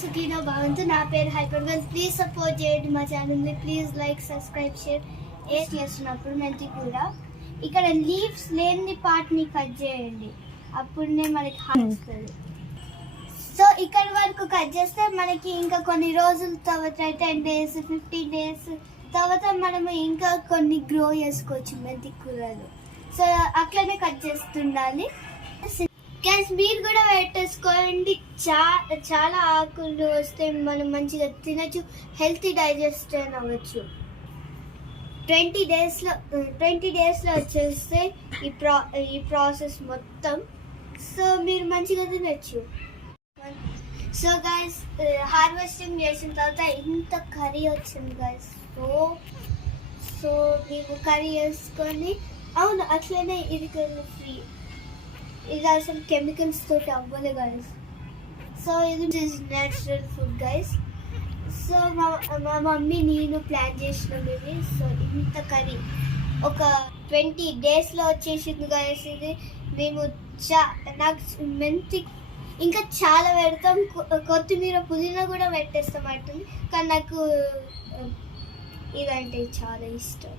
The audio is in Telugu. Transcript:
సుఖీనో భవంతు. నా పేరు హైపర్గన్. ప్లీజ్ సపోర్ట్ చేయండి మా ఛానల్ని. Please like, subscribe, share. చేస్తున్నప్పుడు మెంతి కూర ఇక్కడ లీవ్స్ లేని పార్ట్ని కట్ చేయండి, అప్పుడునే మనకి వస్తుంది. సో ఇక్కడ వరకు కట్ చేస్తే మనకి ఇంకా కొన్ని రోజుల తర్వాత 10 days 15 days తర్వాత మనము ఇంకా కొన్ని గ్రో చేసుకోవచ్చు మెంతి కూరలు. సో అట్లనే కట్ చేస్తుండాలి. గ్యాస్ మీరు కూడా పెట్టేసుకోండి. చాలా ఆకులు వస్తే మనం మంచిగా తినచ్చు, హెల్తీ డైజెషన్ అవ్వచ్చు. 20 daysలో వచ్చేస్తే ఈ ప్రాసెస్ మొత్తం. సో మీరు మంచిగా తినచ్చు. సో గైస్ హార్వెస్టింగ్ చేసిన తర్వాత ఇంత కర్రీ వచ్చింది గైస్. సో మేము కర్రీ వేసుకొని అవును అట్లనే ఇది ఫ్రీ. ఇది అసలు కెమికల్స్ తోటి అవ్వలే గైస్. సో ఇది న్యాచురల్ ఫుడ్ గైస్. సో మా మమ్మీ నేను ప్లాన్ చేసినాం ఇది. సో ఇంత కర్రీ ఒక 20 daysలో వచ్చేసింది గైస్. ఇది మేము నాకు మెంతి ఇంకా చాలా పెడతాం, కొత్తిమీర పుదీనా కూడా పెట్టేస్తాం అంటుంది. కానీ నాకు ఇదంటే చాలా ఇష్టం.